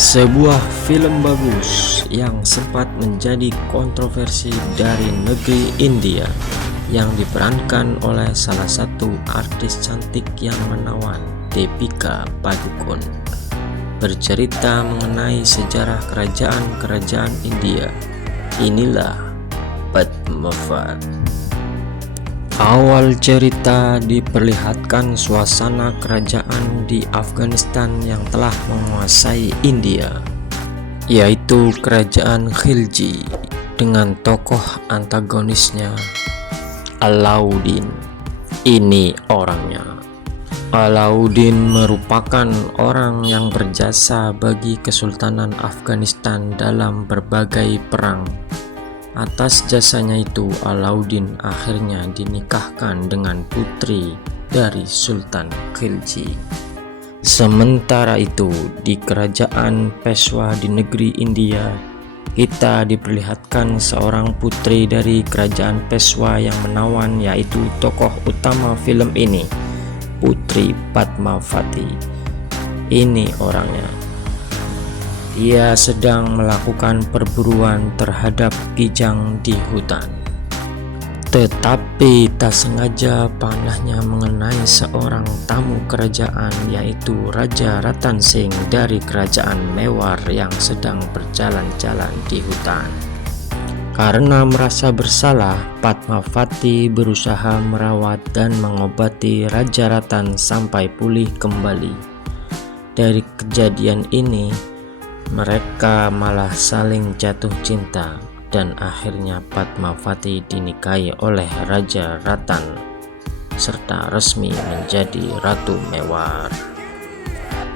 Sebuah film bagus yang sempat menjadi kontroversi dari negeri India yang diperankan oleh salah satu artis cantik yang menawan, Deepika Padukone, bercerita mengenai sejarah kerajaan-kerajaan India. Inilah Padmavat. Awal cerita diperlihatkan suasana kerajaan di Afghanistan yang telah menguasai India, yaitu kerajaan Khilji dengan tokoh antagonisnya Alauddin. Ini orangnya. Alauddin merupakan orang yang berjasa bagi Kesultanan Afghanistan dalam berbagai perang. Atas jasanya itu, Alauddin akhirnya dinikahkan dengan putri dari Sultan Khilji. Sementara itu, di kerajaan Peshwa di negeri India, kita diperlihatkan seorang putri dari kerajaan Peshwa yang menawan, yaitu tokoh utama film ini, Putri Padmavati. Ini orangnya. Dia sedang melakukan perburuan terhadap kijang di hutan. Tetapi tak sengaja panahnya mengenai seorang tamu kerajaan, yaitu Raja Ratan Singh dari kerajaan Mewar yang sedang berjalan-jalan di hutan. Karena merasa bersalah, Padmavati berusaha merawat dan mengobati Raja Ratan sampai pulih kembali. Dari kejadian ini, mereka malah saling jatuh cinta dan akhirnya Padmavati dinikahi oleh Raja Ratan serta resmi menjadi Ratu Mewar.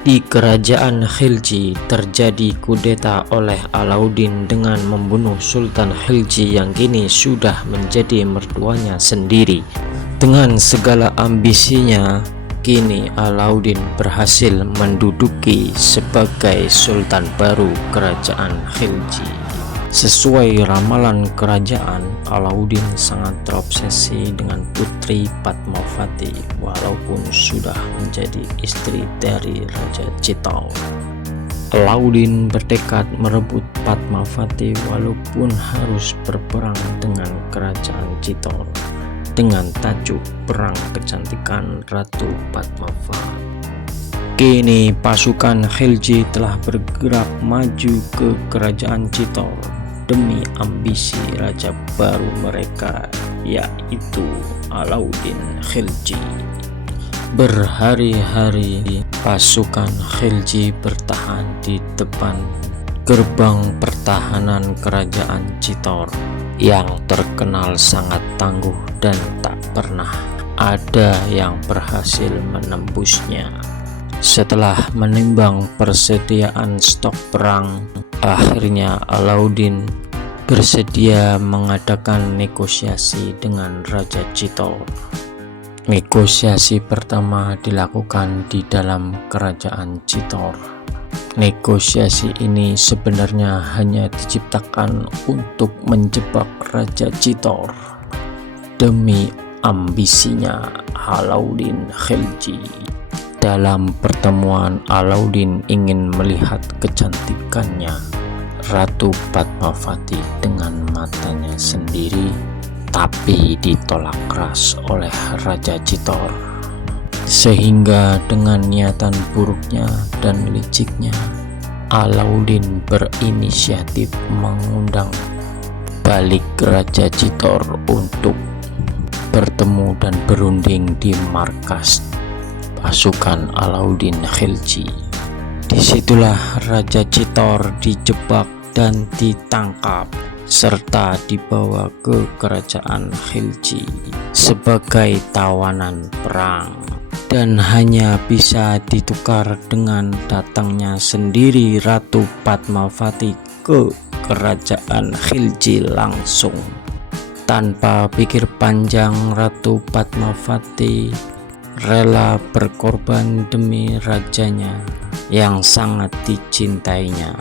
Di kerajaan Khilji terjadi kudeta oleh Alauddin dengan membunuh Sultan Khilji yang kini sudah menjadi mertuanya sendiri. Dengan segala ambisinya, kini Alauddin berhasil menduduki sebagai Sultan baru kerajaan Khilji. Sesuai ramalan kerajaan, Alauddin sangat terobsesi dengan putri Padmavati walaupun sudah menjadi istri dari Raja Chitor. Alauddin bertekad merebut Padmavati walaupun harus berperang dengan kerajaan Chitor dengan tajuk Perang Kecantikan Ratu Padmavat. Kini pasukan Khilji telah bergerak maju ke kerajaan Chitor demi ambisi raja baru mereka, yaitu Alauddin Khilji. Berhari-hari pasukan Khilji bertahan di depan gerbang pertahanan kerajaan Chitor yang terkenal sangat tangguh dan tak pernah ada yang berhasil menembusnya. Setelah menimbang persediaan stok perang, akhirnya Alauddin bersedia mengadakan negosiasi dengan Raja Chitor. Negosiasi pertama dilakukan di dalam kerajaan Chitor. Negosiasi ini sebenarnya hanya diciptakan untuk menjebak Raja Chitor demi ambisinya Alauddin Khilji. Dalam pertemuan, Alauddin ingin melihat kecantikannya Ratu Padmavati dengan matanya sendiri, tapi ditolak keras oleh Raja Chitor. Sehingga dengan niatan buruknya dan liciknya, Alauddin berinisiatif mengundang balik Raja Chitor untuk bertemu dan berunding di markas pasukan Alauddin Khilji. Disitulah Raja Chitor dijebak dan ditangkap serta dibawa ke kerajaan Khilji sebagai tawanan perang, dan hanya bisa ditukar dengan datangnya sendiri Ratu Padmavati ke kerajaan Khilji langsung. Tanpa pikir panjang, Ratu Padmavati rela berkorban demi rajanya yang sangat dicintainya.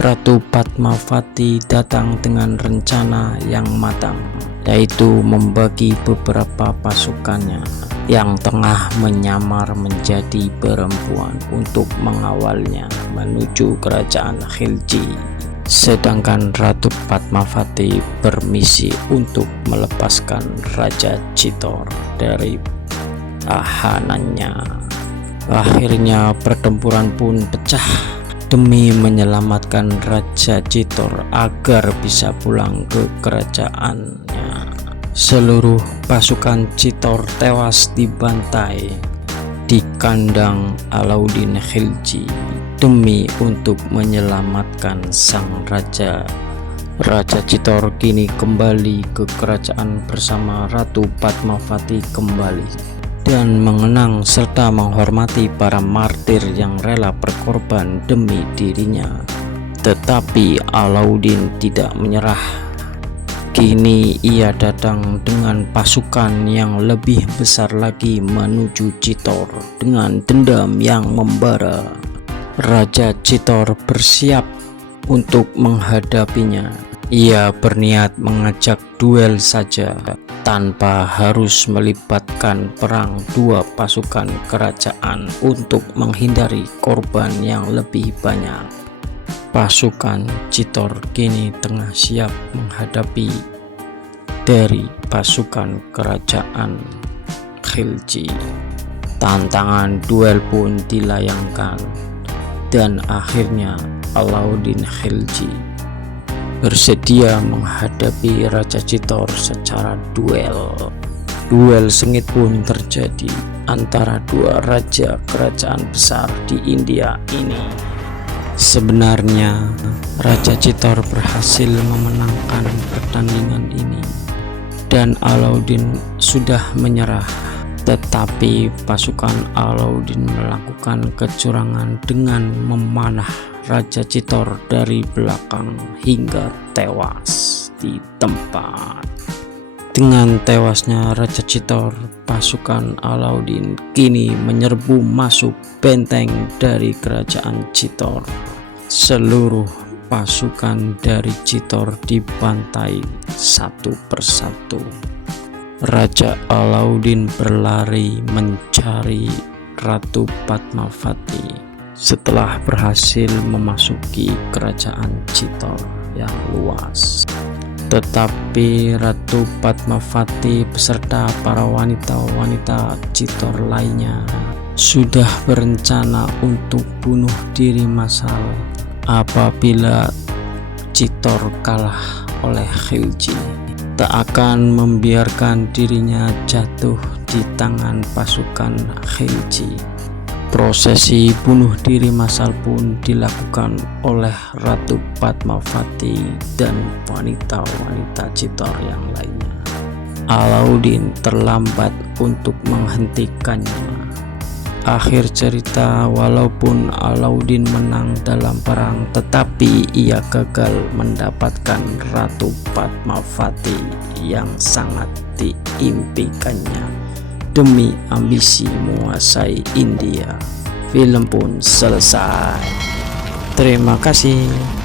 Ratu Padmavati datang dengan rencana yang matang, yaitu membagi beberapa pasukannya yang tengah menyamar menjadi perempuan untuk mengawalnya menuju kerajaan Khilji. Sedangkan Ratu Padmavati bermisi untuk melepaskan Raja Chitor dari tahanannya. Akhirnya pertempuran pun pecah demi menyelamatkan Raja Chitor agar bisa pulang ke kerajaannya. Seluruh pasukan Chitor tewas dibantai di kandang Alauddin Khilji demi untuk menyelamatkan sang raja. Raja Chitor kini kembali ke kerajaan bersama Ratu Padmavati kembali dan mengenang serta menghormati para martir yang rela berkorban demi dirinya. Tetapi Alauddin tidak menyerah. Kini ia datang dengan pasukan yang lebih besar lagi menuju Chitor dengan dendam yang membara. Raja Chitor bersiap untuk menghadapinya. Ia berniat mengajak duel saja tanpa harus melibatkan perang dua pasukan kerajaan untuk menghindari korban yang lebih banyak. Pasukan Chitor kini tengah siap menghadapi dari pasukan kerajaan Khilji. Tantangan duel pun dilayangkan dan akhirnya Alauddin Khilji bersedia menghadapi Raja Chitor secara duel. Duel sengit pun terjadi antara dua raja kerajaan besar di India ini. Sebenarnya Raja Chitor berhasil memenangkan pertandingan ini dan Alauddin sudah menyerah. Tetapi pasukan Alauddin melakukan kecurangan dengan memanah Raja Chitor dari belakang hingga tewas di tempat. Dengan tewasnya Raja Chitor, pasukan Alauddin kini menyerbu masuk benteng dari kerajaan Chitor. Seluruh pasukan dari Chitor dibantai satu persatu. Raja Alauddin berlari mencari Ratu Padmavati setelah berhasil memasuki kerajaan Chitor yang luas. Tetapi Ratu Padmavati beserta para wanita-wanita Chitor lainnya sudah berencana untuk bunuh diri massal apabila Chitor kalah oleh Khilji. Tak akan membiarkan dirinya jatuh di tangan pasukan Khilji. Prosesi bunuh diri massal pun dilakukan oleh Ratu Padmavati dan wanita-wanita Chitor yang lainnya. Alauddin terlambat untuk menghentikannya. Akhir cerita, walaupun Alauddin menang dalam perang, tetapi ia gagal mendapatkan Ratu Padmavati yang sangat diimpikannya demi ambisi menguasai India. Film pun selesai. Terima kasih.